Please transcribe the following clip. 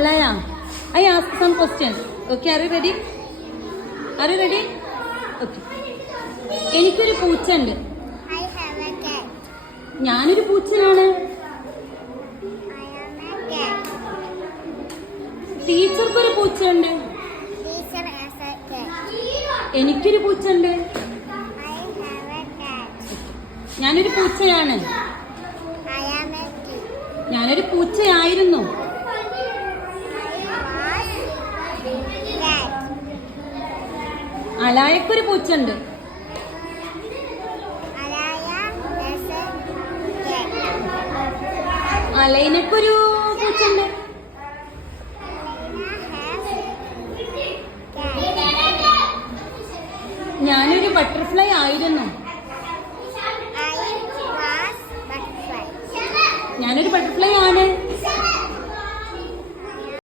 Alaya, I ask some questions. Okay, are you ready? Are you ready? Okay. എനിക്കൊരു പൂച്ചയുണ്ട്. ഞാനൊരു പൂച്ചയാണ്. ടീച്ചർക്കൊരു പൂച്ചയുണ്ട്. എനിക്കൊരു പൂച്ചയുണ്ട്. ഞാനൊരു പൂച്ചയാണ്. ഞാനൊരു പൂച്ചയായിരുന്നു. അലായക്കൊരു പൂച്ചയുണ്ട്. അലൈനക്കൊരു പൂച്ചയുണ്ട്. ഞാനൊരു ബട്ടർഫ്ലൈ ആയിരുന്നു. ഞാനൊരു ബട്ടർഫ്ലൈ ആണ്.